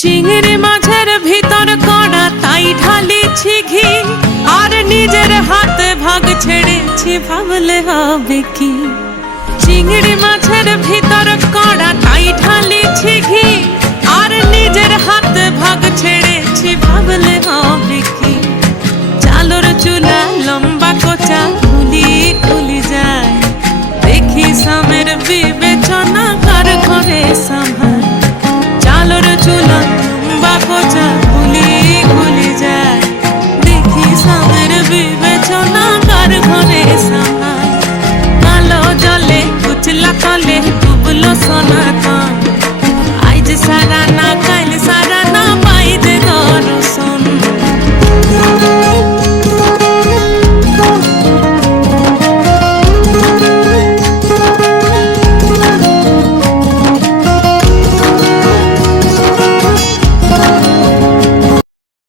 চিংড়ি মাছের ভিতর কড়া তাই ঢালিছি ঘি, আর নিজের হাতে ভাগ ছেড়েছি ভাবলে হবে কি। চিংড়ি মাছের ভিতর কড়া তাই ঢালিছি ঘি, আর নিজের হাতে ভাগ ছেড়ে